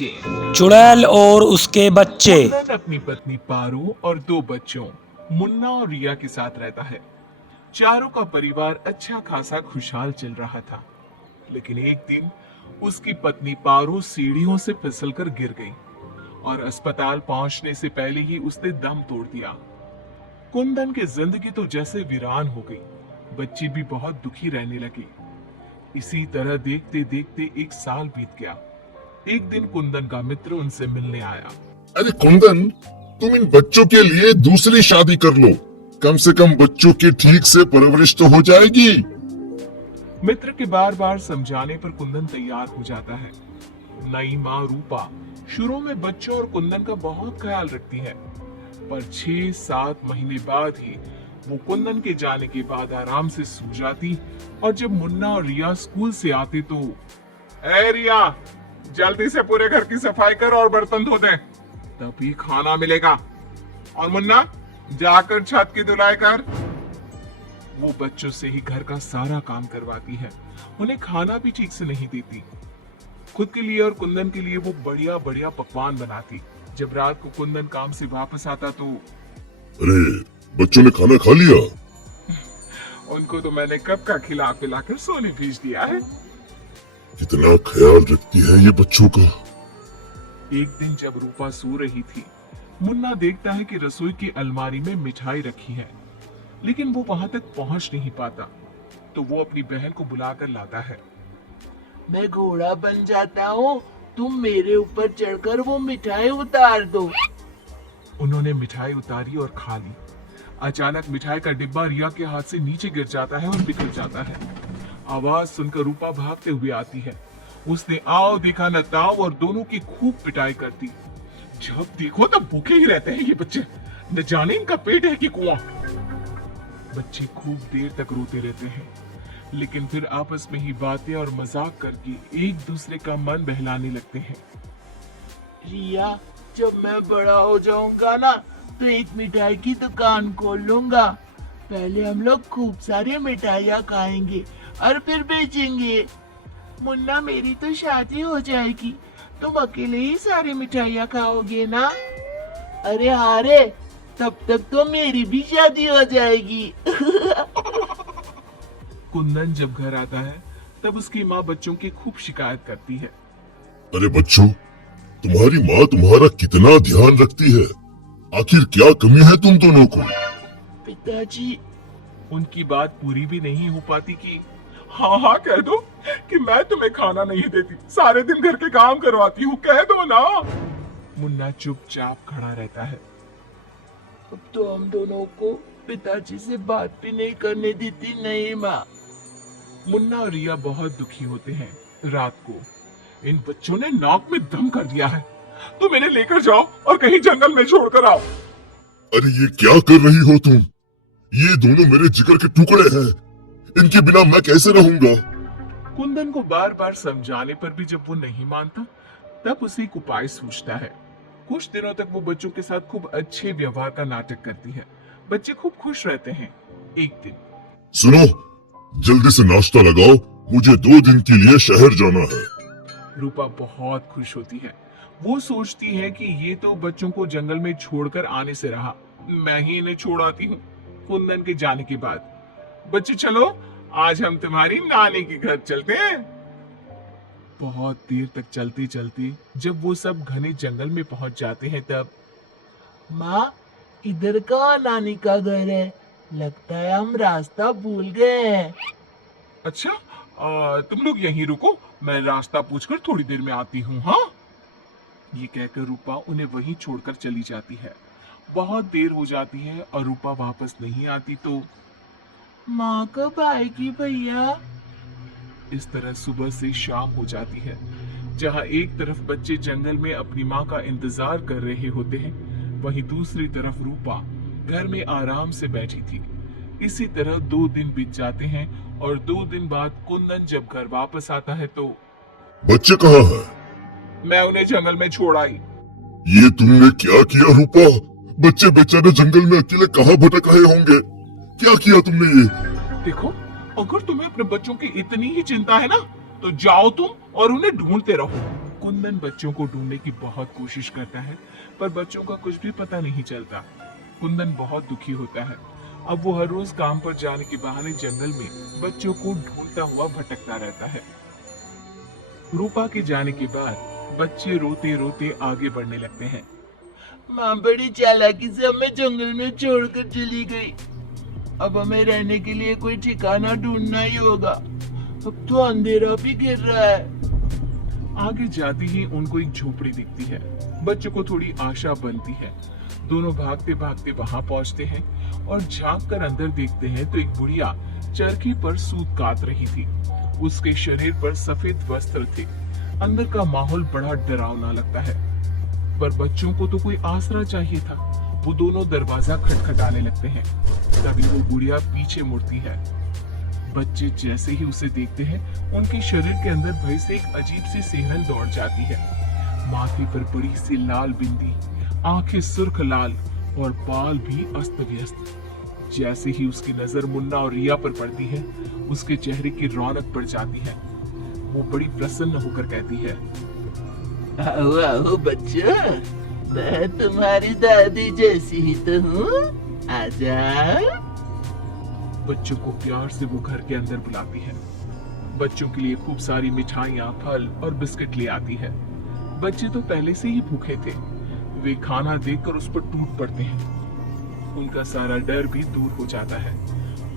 नीचे। चुड़ैल और उसके बच्चे। कुंदन अपनी पत्नी पारो और 2 बच्चों मुन्ना और रिया के साथ रहता है। चारों का परिवार अच्छा खासा खुशहाल चल रहा था, लेकिन एक दिन उसकी पत्नी पारो सीढ़ियों से फिसलकर गिर गई और अस्पताल पहुंचने से पहले ही उसने दम तोड़ दिया। कुंदन की जिंदगी तो जैसे वीरान हो गई। बच्ची भी बहुत दुखी रहने लगी। इसी तरह देखते देखते 1 साल बीत गया। एक दिन कुंदन का मित्र उनसे मिलने आया। अरे कुंदन, तुम इन बच्चों के लिए दूसरी शादी कर लो। कम से कम बच्चों की ठीक से परवरिश तो हो जाएगी। मित्र के बार बार समझाने पर कुंदन तैयार हो जाता है। नई माँ रूपा शुरू में बच्चों और कुंदन का बहुत ख्याल रखती है, पर 6-7 महीने बाद ही वो कुंदन के जाने के बाद आराम से सो जाती। और जब मुन्ना और रिया स्कूल से आते तो, ए रिया, जल्दी से पूरे घर की सफाई कर और बर्तन धो दे, तभी खाना मिलेगा। और मुन्ना, जाकर छत की धुलाई कर। वो बच्चों से ही घर का सारा काम करवाती है। उन्हें खाना भी ठीक से नहीं देती। खुद के लिए और कुंदन के लिए वो बढ़िया बढ़िया पकवान बनाती। जब रात को कुंदन काम से वापस आता तो, अरे, बच्चों ने खाना खा लिया? उनको तो मैंने कब का खिला पिलाकर सोने भेज दिया है। कितना ख्याल रखती है ये बच्चों का। एक दिन जब रूपा सो रही थी, मुन्ना देखता है कि रसोई की अलमारी में मिठाई रखी है, लेकिन वो वहां तक पहुंच नहीं पाता। तो वो अपनी बहन को बुलाकर लाता है। मैं घोड़ा बन जाता हूँ, तुम मेरे ऊपर चढ़कर वो मिठाई उतार दो। उन्होंने मिठाई उतारी और खा ली। अचानक मिठाई का डिब्बा रिया के हाथ से नीचे गिर जाता है और बिखर जाता है। आवाज सुनकर रूपा भागते हुए आती है। उसने आओ देखा न ताओ और दोनों की खूब पिटाई करती। जब देखो तब भूखे ही रहते हैं ये बच्चे, न जाने इनका पेट है कि कुआं। बच्चे खूब देर तक रोते रहते हैं, लेकिन फिर आपस में ही बातें और मजाक करके एक दूसरे का मन बहलाने लगते हैं। रिया, जब मैं बड़ा हो जाऊंगा ना, तो एक मिठाई की दुकान खोल लूंगा। पहले हम लोग खूब सारी मिठाइयाँ खाएंगे और फिर बेचेंगे। मुन्ना, मेरी तो शादी हो जाएगी, तुम अकेले ही सारी मिठाइयाँ खाओगे ना? अरे हाँ रे, तब तक तो मेरी भी शादी हो जाएगी। कुंदन जब घर आता है तब उसकी माँ बच्चों की खूब शिकायत करती है। अरे बच्चों, तुम्हारी माँ तुम्हारा कितना ध्यान रखती है। आखिर क्या कमी है तुम दोनों को? पिताजी, उनकी बात पूरी भी नहीं हो पाती कि हाँ हाँ कह दो कि मैं तुम्हें खाना नहीं देती, सारे दिन घर के काम करवाती हूँ, कह दो ना। मुन्ना चुपचाप खड़ा रहता है। अब तो हम दोनों को पिताजी से बात भी नहीं करने देती। नहीं माँ। मुन्ना और रिया बहुत दुखी होते हैं। रात को इन बच्चों ने नाक में दम कर दिया है, तो मैंने लेकर जाओ और कहीं जंगल में छोड़कर आओ। अरे ये क्या कर रही हो तुम? ये दोनों मेरे जिगर के टुकड़े हैं, इनके बिना मैं कैसे रहूंगा? कुंदन को बार बार समझाने पर भी जब वो नहीं मानता, तब उसे एक उपाय सूझता है। कुछ दिनों तक वो बच्चों के साथ खूब अच्छे व्यवहार का नाटक करती है। बच्चे खूब खुश रहते हैं। एक दिन, सुनो, जल्दी से नाश्ता लगाओ, मुझे 2 दिन के लिए शहर जाना है। रूपा बहुत खुश होती है। वो सोचती है कि ये तो बच्चों को जंगल में छोड़कर आने से रहा, मैं ही इन्हें छोड़ आती हूँ। कुंदन के जाने के बाद, बच्चे चलो, आज हम तुम्हारी नानी के घर चलते हैं। बहुत देर तक चलते चलते जब वो सब घने जंगल में पहुंच जाते हैं तब, माँ, इधर कहाँ नानी का घर है? लगता है हम रास्ता भूल गए हैं। अच्छा, तुम लोग यहीं रुको, मैं रास्ता पूछकर थोड़ी देर में आती हूँ। हाँ, ये कहकर रूपा उन्हें वहीं छोड़कर चली जाती है। बहुत देर हो जाती है और रूपा वापस नहीं आती तो माँ कब आएगी भैया? इस तरह सुबह से शाम हो जाती है। जहाँ एक तरफ बच्चे जंगल में अपनी माँ का इंतजार कर रहे होते हैं, वहीं दूसरी तरफ रूपा घर में आराम से बैठी थी। इसी तरह 2 दिन बीत जाते हैं और 2 दिन बाद कुंदन जब घर वापस आता है तो, बच्चे कहाँ हैं? मैं उन्हें जंगल में छोड़ आई। ये तुमने क्या किया रूपा? बच्चे बेचारे जंगल में अकेले कहाँ भटक रहे होंगे? क्या किया तुमने ये? देखो, अगर तुम्हें अपने बच्चों की इतनी ही चिंता है ना, तो जाओ तुम और उन्हें ढूंढते रहो। कुंदन बच्चों को ढूंढने की बहुत कोशिश करता है, पर बच्चों का कुछ भी पता नहीं चलता। कुंदन बहुत दुखी होता है। अब वो हर रोज काम पर जाने के बहाने जंगल में बच्चों को ढूंढता हुआ भटकता रहता है। रूपा के जाने के बाद बच्चे रोते रोते आगे बढ़ने लगते हैं। माँ बड़ी चालाकी से हमें जंगल में छोड़कर चली गई। अब हमें रहने के लिए कोई ठिकाना ढूंढना ही होगा। अब तो अंधेरा भी गिर रहा है। आगे जाते ही उनको एक झोपड़ी दिखती है। बच्चों को थोड़ी आशा बनती है। दोनों भागते भागते वहां पहुंचते हैं और झांक कर अंदर देखते हैं तो एक बुढ़िया चरखी पर सूत काट रही थी। उसके शरीर पर सफेद वस्त्र थे। अंदर का माहौल बड़ा डरावना लगता है, पर बच्चों को तो कोई आसरा चाहिए था। वो दोनों दरवाजा खटखटाने लगते हैं। तभी वो बुढ़िया पीछे मुड़ती है। बच्चे जैसे ही उसे देखते हैं, उनके शरीर के अंदर भय से एक अजीब सी सिहरन दौड़ जाती है। माथे पर बड़ी सी लाल बिंदी, आंखें सुर्ख लाल और बाल भी अस्त व्यस्त। जैसे ही उसकी नजर मुन्ना और रिया पर पड़ती है, उसके चेहरे की रौनक बढ़ जाती है। वो बड़ी प्रसन्न होकर कहती है, आओ आओ बच्चों, मैं तुम्हारी दादी जैसी ही तो हूँ। आजा। बच्चों को प्यार से वो घर के अंदर बुलाती है। बच्चों के लिए खूब सारी मिठाइयाँ, फल और बिस्किट ले आती है। बच्चे तो पहले से ही भूखे थे। वे खाना देखकर उस पर टूट पड़ते हैं। उनका सारा डर भी दूर हो जाता है।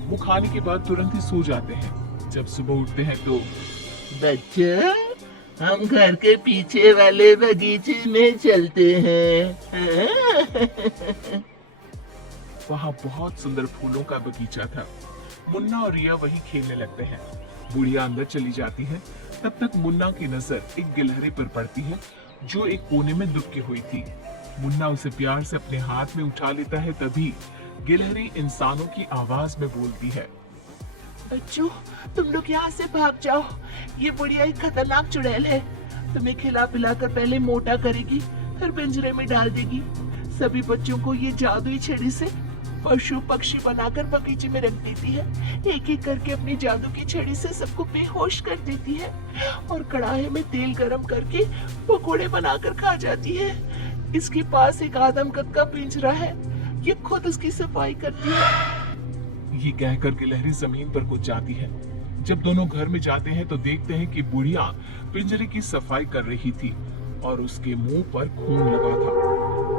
वो खाने के बाद तुरंत ही सो जाते हैं। जब सुबह उठते हैं तो बच्चों, हम घर के पीछे वाले बगीचे में चलते हैं। वहाँ बहुत सुंदर फूलों का बगीचा था। मुन्ना और रिया वहीं खेलने लगते हैं। बुढ़िया अंदर चली जाती है। तब तक मुन्ना की नजर एक गिलहरी पर पड़ती है, जो एक कोने में दुबकी हुई थी। मुन्ना उसे प्यार से अपने हाथ में उठा लेता है। तभी गिलहरी इंसानों की आवाज में बोलती है, बच्चों, तुम लोग यहाँ से भाग जाओ। ये बुढ़िया एक खतरनाक चुड़ैल है। तुम्हें खिला पिला कर पहले मोटा करेगी, फिर पिंजरे में डाल देगी। सभी बच्चों को ये जादुई छड़ी से पशु पक्षी बनाकर बगीचे में रख देती है। एक एक करके अपनी जादू की छड़ी से सबको बेहोश कर देती है और कढ़ाई में तेल गरम करके पकोड़े बनाकर खा जाती है। इसके पास एक आदमकद का पिंजरा है। ये खुद उसकी सफाई करती है। ये कहकर गिलहरी जमीन पर कूद जाती है। जब दोनों घर में जाते हैं तो देखते हैं कि बुढ़िया पिंजरे की सफाई कर रही थी और उसके मुंह पर खून लगा था।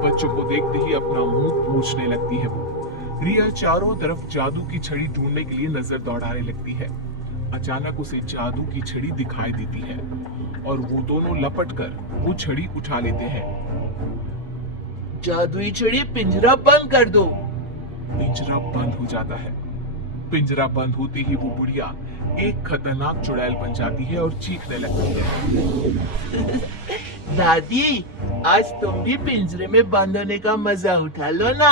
बच्चों को देखते ही अपना मुंह पोंछने लगती है वो। रिया चारों तरफ जादू की छड़ी ढूंढने के लिए नजर दौड़ाने लगती है। अचानक उसे जादू की छड़ी दिखाई देती है और वो दोनों लपटकर वो छड़ी उठा लेते हैं। जादुई छड़ी, पिंजरा बंद कर दो। पिंजरा बंद हो जाता है। पिंजरा बंद होते ही वो बुढ़िया एक खतरनाक चुड़ैल बन जाती है और चीखने लगती है, दादी, आज तुम भी पिंजरे में बंद होने का मजा उठा लो ना।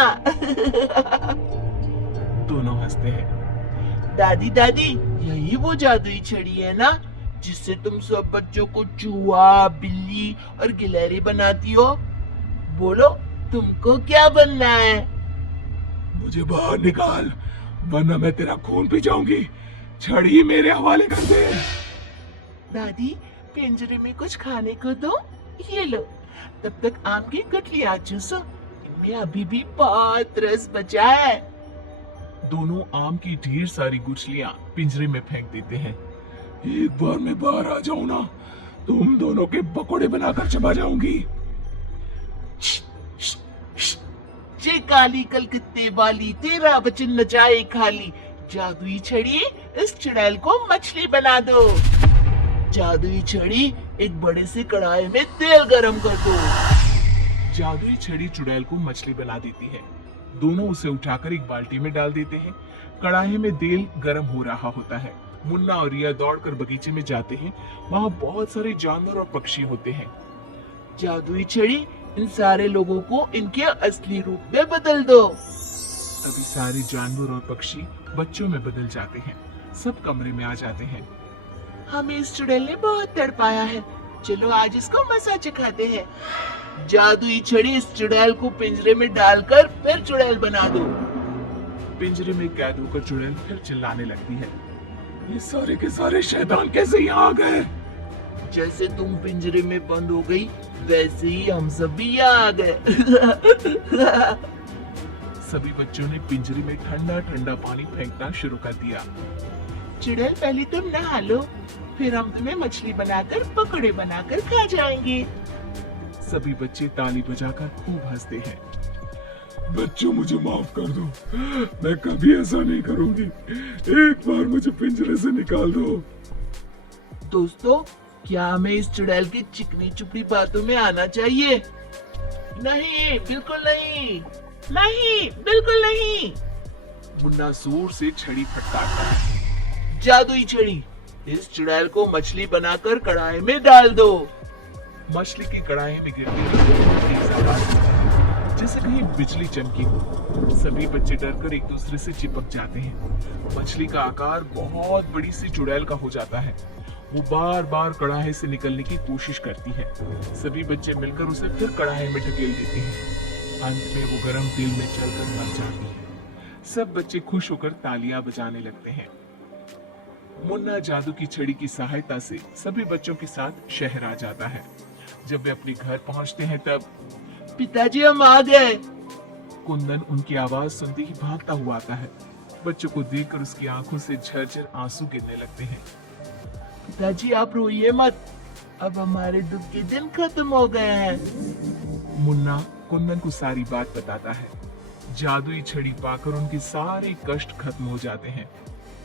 दोनों हंसते हैं। दादी दादी, यही वो जादुई छड़ी है ना, जिससे तुम सब बच्चों को चूहा, बिल्ली और गिलहरी बनाती हो। बोलो, तुमको क्या बनना है? मुझे बाहर निकाल, वरना मैं तेरा खून पी जाऊंगी। छड़ी मेरे हवाले कर दे। दादी, पिंजरे में कुछ खाने को दो। ये लो, तब तक आम की गुठलियां चूसो। इनमें अभी भी बहुत रस बचा है। दोनों आम की ढेर सारी गुठलियां पिंजरे में फेंक देते हैं। एक बार मैं बाहर आ जाऊं ना, तुम दोनों के पकोड़े बनाकर चबा जाऊंगी। जे काली कलकत्ते वाली, तेरा वचन न जाए खाली। जादुई छड़ी, इस चुड़ैल को मछली बना दो। जादुई छड़ी, एक बड़े से कढ़ाई में तेल गरम कर दो। जादुई छड़ी चुड़ैल को मछली बना देती है। दोनों उसे उठाकर एक बाल्टी में डाल देते हैं। कढ़ाई में तेल गरम हो रहा होता है। मुन्ना और रिया दौड़कर बगीचे में जाते हैं। वहाँ बहुत सारे जानवर और पक्षी होते हैं। जादुई छड़ी, इन सारे लोगों को इनके असली रूप में बदल दो। तभी सारे जानवर और पक्षी बच्चों में बदल जाते हैं। सब कमरे में आ जाते हैं। हमें इस चुड़ैल ने बहुत तड़पाया है, चलो आज इसको मजा चखाते हैं। जादुई छड़ी, इस चुड़ैल को पिंजरे में डालकर फिर चुड़ैल बना दो। पिंजरे में कैद होकर चुड़ैल फिर चिल्लाने लगती है, ये सारे के सारे शैतान कैसे यहाँ आ गए? जैसे तुम पिंजरे में बंद हो गई वैसे ही हम सब भी यहाँ आ गए। सभी बच्चों ने पिंजरे में ठंडा ठंडा पानी फेंकना शुरू कर दिया। चुड़ैल पहले तुम नहा लो, फिर हम तुम्हें मछली बनाकर पकौड़े बनाकर खा जाएंगे। सभी बच्चे ताली बजाकर खूब हंसते हैं। बच्चों मुझे माफ कर दो, मैं कभी ऐसा नहीं करूंगी। एक बार मुझे पिंजरे से निकाल दो। दोस्तों, क्या हमें इस चुड़ैल की चिकनी चुपड़ी बातों में आना चाहिए? नहीं, बिल्कुल नहीं, नहीं, बिल्कुल नहीं। मुन्ना जोर से छड़ी फटकारता है। जादुई छड़ी, इस चुड़ैल को मछली बनाकर कढ़ाई में डाल दो। मछली की कढ़ाई में गिरती हुई तेज आवाज होती है, जैसे कहीं बिजली चमकी हो। सभी बच्चे डरकर एक दूसरे से चिपक जाते हैं। मछली का आकार बहुत बड़ी सी चुड़ैल का हो जाता है। वो बार बार कढ़ाई से निकलने की कोशिश करती है। सभी बच्चे मिलकर उसे फिर कढ़ाई में ढकेल देते हैं। अंत में वो गर्म तेल में चलकर मर जाती है। सब बच्चे खुश होकर तालियां बजाने लगते हैं। मुन्ना जादू की छड़ी की सहायता से सभी बच्चों के साथ शहर आ जाता है। जब वे अपने घर पहुंचते हैं तब पिताजी, हम आ गए। कुंदन उनकी आवाज सुनते ही भागता हुआ आता है। बच्चों को देखकर उसकी आंखों से झरझर आंसू गिरने लगते हैं। पिताजी, आप रोइए मत, अब हमारे दुख के दिन खत्म हो गए हैं। मुन्ना कुंदन को सारी बात बताता है। जादुई छड़ी पाकर उनके सारे कष्ट खत्म हो जाते हैं।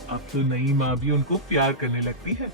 अब तो नई माँ भी उनको प्यार करने लगती है।